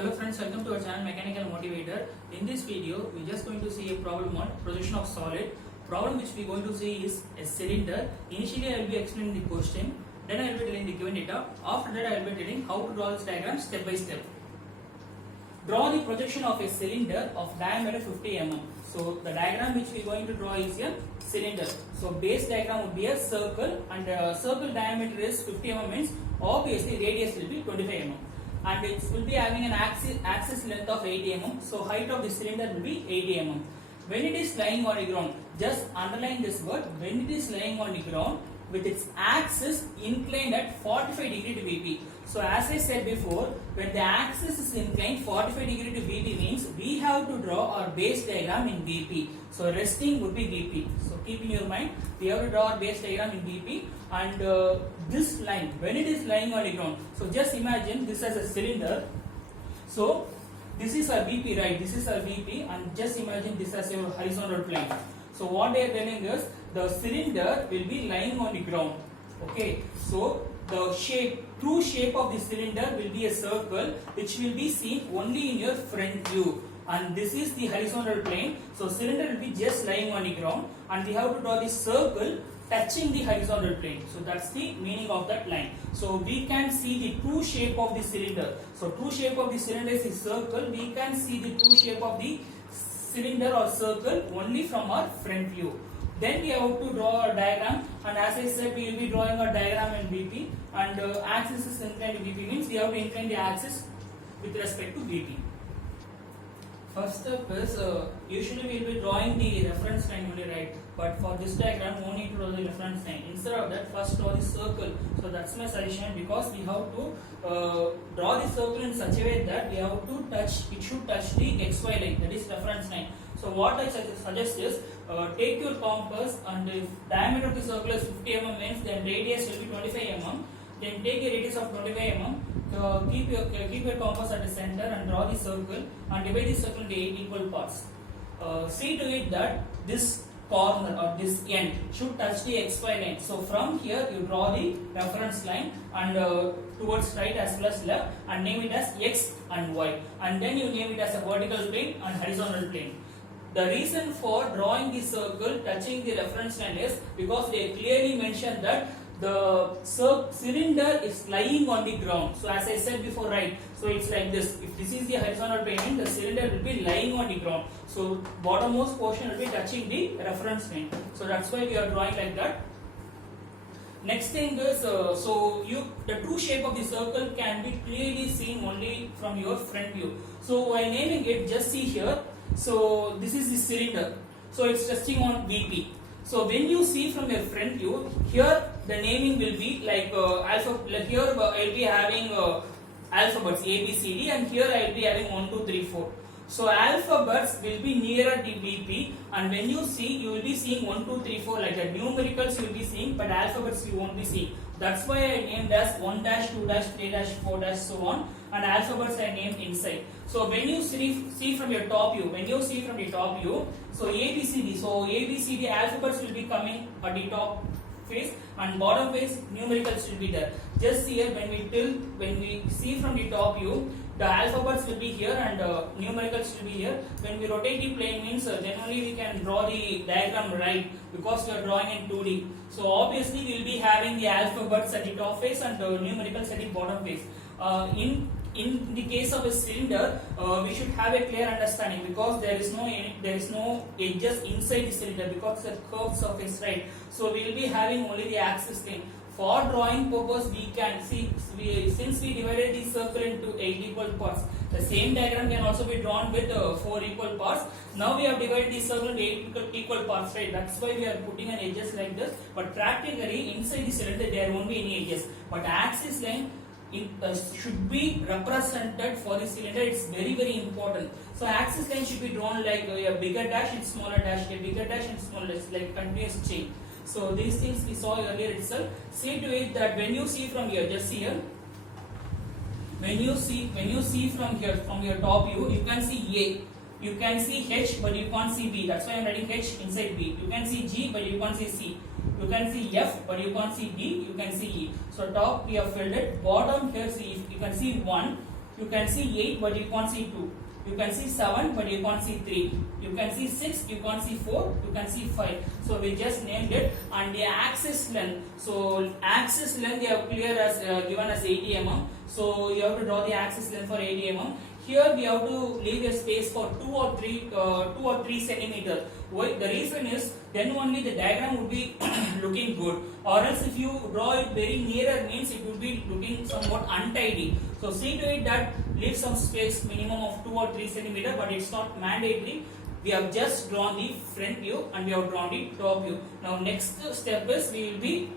Hello friends, welcome to our channel Mechanical Motivator. In this video, we're just going to see a problem on projection of solid. Problem which we're going to see is a cylinder. Initially, I will be explaining the question. Then I will be telling the given data. After that, I will be telling how to draw this diagram step by step. Draw the projection of a cylinder of diameter 50 mm. So the diagram which we are going to draw is a cylinder. So base diagram would be a circle, and circle diameter is 50 mm means obviously radius will be 25 mm. And it will be having an axis length of 80 mm. So height of the cylinder will be 80 mm. When it is lying on the ground, just underline this word. When it is lying on the ground with its axis inclined at 45 degree to VP. So as I said before, when the axis is inclined 45 degree to VP means we have to draw our base diagram in VP. So resting would be VP. So keep in your mind, we have to draw our base diagram in VP, and this line, when it is lying on the ground, so just imagine this as a cylinder. So this is our VP, right? This is our VP, and just imagine this as your horizontal plane. So what they are telling us, the cylinder will be lying on the ground. Okay, so the true shape of the cylinder will be a circle which will be seen only in your front view, and this is the horizontal plane. So cylinder will be just lying on the ground, and we have to draw this circle touching the horizontal plane. So that's the meaning of that line. So we can see the true shape of the cylinder. So true shape of the cylinder is a circle. We can see the true shape of the cylinder or circle only from our front view. Then we have to draw a diagram, and as I said, we will be drawing a diagram in VP, and axis is inclined to VP means we have to incline the axis with respect to VP. First step is usually we will be drawing the reference line only, right? But for this diagram, no need to draw the reference line. Instead of that, first draw the circle. So that's my suggestion, because we have to draw the circle in such a way that we have to touch. It should touch the XY line, that is reference line. So what I suggest is take your compass, and if diameter of the circle is 50 mm means then radius will be 25 mm. Then take a radius of 25 mm. Keep your compass at the center and draw the circle, and divide the circle into 8 equal parts. See to it that this corner or this end should touch the XY line. So from here you draw the reference line, and towards right as well as left, and name it as X and Y, and then you name it as a vertical plane and horizontal plane. The reason for drawing the circle touching the reference line is because they clearly mentioned that the cylinder is lying on the ground. So as I said before, right? So it's like this. If this is the horizontal plane, the cylinder will be lying on the ground. So bottommost portion will be touching the reference line. So that's why we are drawing like that. Next thing is, the true shape of the circle can be clearly seen only from your front view. So while naming it, just see here. So this is the cylinder. So it's resting on VP. So when you see from your front view, here the naming will be like here I will be having alphabets A, B, C, D, and here I will be having 1, 2, 3, 4. So alphabets will be nearer the VP, and when you see, you will be seeing 1, 2, 3, 4 like that. Numericals you will be seeing, but alphabets you won't be seeing. That's why I named as 1 dash, 2 dash, 3 dash, 4 dash, so on, and alphabets I named inside. So when you see from your top view, so A, B, C, D. So A, B, C, D alphabets will be coming at the top face, and bottom face numericals will be there. Just here when we see from the top view, the alphabets will be here and numericals will be here. When we rotate the plane means then only we can draw the diagram right, because we are drawing in 2D. So obviously we will be having the alphabets at the top face and the numericals at the bottom face. In the case of a cylinder, we should have a clear understanding, because there is no edges inside the cylinder because it's a curved surface, right? So we will be having only the axis thing. For drawing purpose, we can see, since we divided the circle into 8 equal parts, the same diagram can also be drawn with 4 equal parts. Now we have divided the circle into 8 equal parts, right? That's why we are putting an edges like this. But practically inside the cylinder there won't be any edges. But axis line should be represented for the cylinder. It's very, very important. So axis line should be drawn like a bigger dash and smaller dash, a bigger dash and smaller dash, like continuous chain. So these things we saw earlier itself. See to it that when you see from here, just see here. When you see from here, from your top view, you can see A. You can see H, but you can't see B. That's why I'm writing H inside B. You can see G, but you can't see C. You can see F, but you can't see D. You can see E. So top we have filled it. Bottom here, see, you can see 1. You can see 8 but you can't see 2. You can see 7 but you can't see 3. You can see 6, you can't see 4, you can see 5. So we just named it. And the axis length. So axis length they have clear as given as 80 mm. So you have to draw the axis length for 80 mm. Here we have to leave a space for 2 or 3 centimeters. Why? The reason is then only the diagram would be looking good. Or else if you draw it very nearer means it will be looking somewhat untidy. So see to it that leave some space minimum of 2 or 3 centimeters, but it's not mandatory. We have just drawn the front view and we have drawn the top view. Now next step is we will be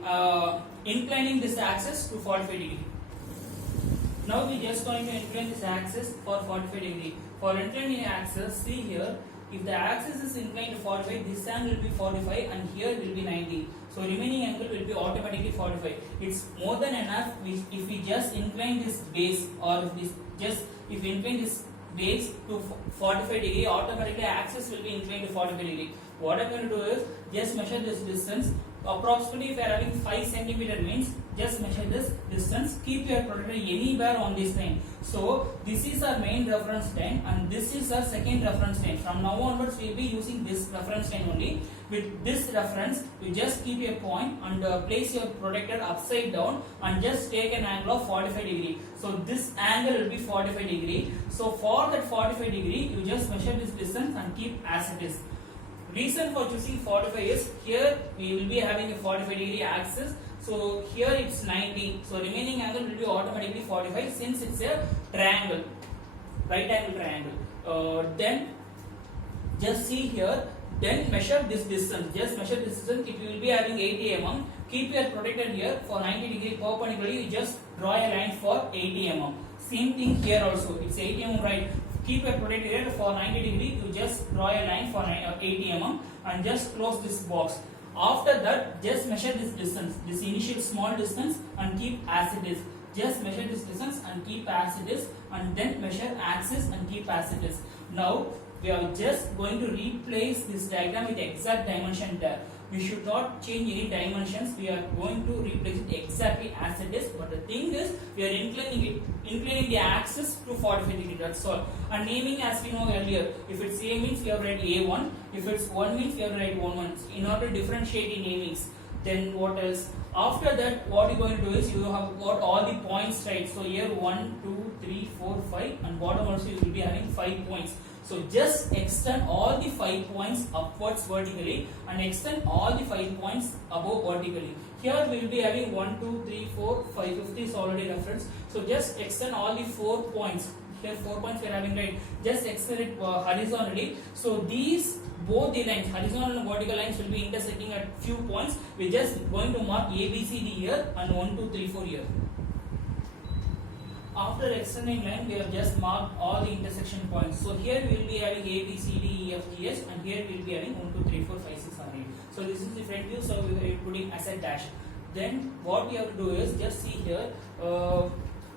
inclining this axis to 45 degree. Now we just going to incline this axis for 45 degree. For inclining the axis, see here, if the axis is inclined to 45, this angle will be 45 and here will be 90. So remaining angle will be automatically 45. It's more than enough if we just incline this base, or if we incline this base to 45 degree, automatically axis will be inclined to 45 degree. What I'm going to do is just measure this distance. Approximately if you are having 5 centimeter means just measure this distance. Keep your protractor anywhere on this line. So this is our main reference line and this is our second reference line. From now onwards we will be using this reference line only. With this reference you just keep a point and place your protractor upside down and just take an angle of 45 degree. So this angle will be 45 degree. So for that 45 degree you just measure this distance and keep as it is. Reason for choosing 45 is here we will be having a 45 degree axis. So here it's 90. So remaining angle will be automatically 45 since it's a triangle, right angle triangle. Then just see here. Then measure this distance. Just measure this distance. If you will be having 80 mm, keep your protractor here for 90 degree perpendicularly. You just draw a line for 80 mm. Same thing here also. It's 80 mm, right? Keep your protractor here for 90 degree. You just draw a line for 80 mm and just close this box. After that, just measure this distance, this initial small distance, and keep as it is. Just measure this distance and keep as it is, and then measure axis and keep as it is. Now we are just going to replace this diagram with the exact dimension there. We should not change any dimensions. We are going to replace it exactly as it is. But the thing is, we are inclining the axis to 45 degree. That's all. And naming, as we know earlier, if it's A means we have write A1. If it's 1 means we have write 1. In order to differentiate in namings. Then what else? After that, what you're going to do is you have got all the points right. So here 1, 2, 3, 4, 5, and bottom also you will be having 5 points. So just extend all the 5 points upwards vertically and extend all the 5 points above vertically. Here we will be having 1, 2, 3, 4, 5, 50 is already referenced. So just extend all the 4 points. Here 4 points we are having, right? Just extend it horizontally. So these both the lines, horizontal and vertical lines, will be intersecting at few points. We are just going to mark A, B, C, D here and 1, 2, 3, 4 here. After extending line, we have just marked all the intersection points. So here we will be having A, B, C, D, E, F, G, H, and here we will be having 1, 2, 3, 4, 5, 6, 7, 8. So this is the front view. So we are putting as a dash. Then what we have to do is just see here.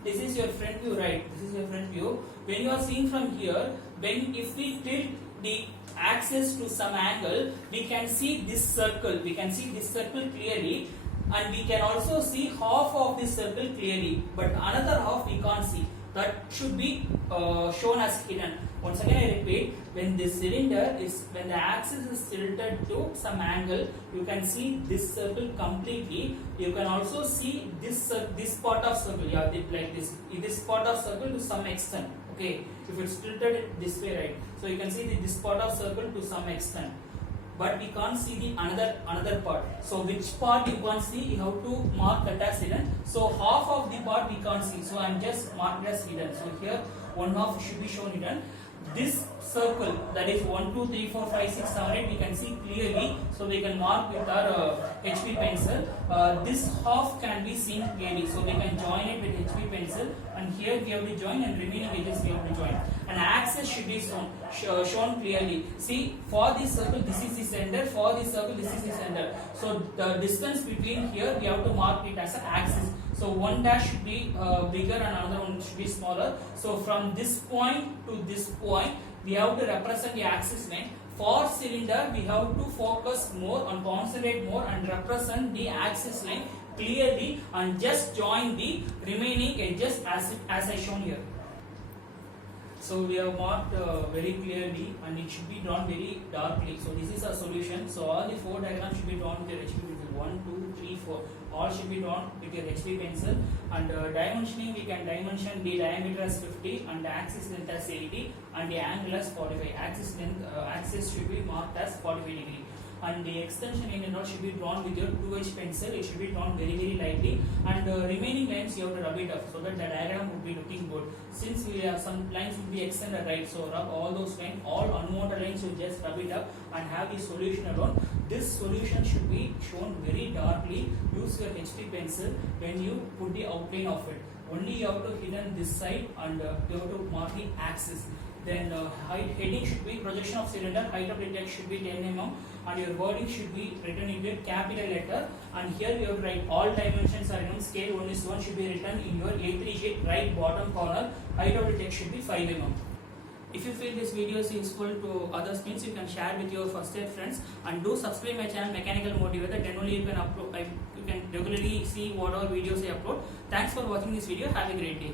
This is your front view, right? This is your front view. When you are seeing from here, if we tilt the axis to some angle, we can see this circle. We can see this circle clearly. And we can also see half of this circle clearly, but another half we can't see. That should be shown as hidden. Once again I repeat, when this cylinder is, when the axis is tilted to some angle, you can see this circle completely. You can also see this part of circle, yeah, like this part of circle to some extent. Okay, if it's tilted this way, right? So you can see this part of circle to some extent. But we can't see the another part. So which part you can't see, you have to mark that as hidden. So half of the part we can't see. So I'm just marked as hidden. So here one half should be shown hidden. This circle, that is 1, 2, 3, 4, 5, 6, 7, 8, we can see clearly. So we can mark with our HB pencil. This half can be seen clearly. So we can join it with HB pencil. And here we have to join, and remaining edges we have to join. An axis should be shown clearly. See, for this circle, this is the center. For this circle, this is the center. So the distance between here, we have to mark it as an axis. So one dash should be bigger and another one should be smaller. So from this point to this point, we have to represent the axis line. For cylinder, we have to focus more and concentrate more and represent the axis line clearly and just join the remaining edges as I shown here. So we have marked very clearly, and it should be drawn very darkly. So this is a solution. So all the 4 diagrams should be drawn with your HB pencil. 1, 2, 3, 4. All should be drawn with your HB pencil. And dimensioning, we can dimension the diameter as 50 and the axis length as 80 and the angle as 45. Axis should be marked as 45 degree. And the extension line and all should be drawn with your 2H pencil. It should be drawn very lightly, and remaining lines you have to rub it up so that the diagram would be looking good. Since we have some lines will be extended, right, so rub all those lines, all unwanted lines, you just rub it up and have the solution alone. This solution should be shown very darkly. Use your HB pencil when you put the outline of it. Only you have to hit on this side, and you have to mark the axis. Then heading should be projection of cylinder, height of the text should be 10 mm, and your wording should be written in a capital letter. And here you have to write all dimensions are in scale 1:1 should be written in your A3 sheet right bottom corner. Height of the text should be 5 mm. If you feel this video is useful to others, means you can share with your first year friends, and do subscribe my channel Mechanical Motivator. Then only you can upload. You can regularly see whatever videos I upload. Thanks for watching this video. Have a great day.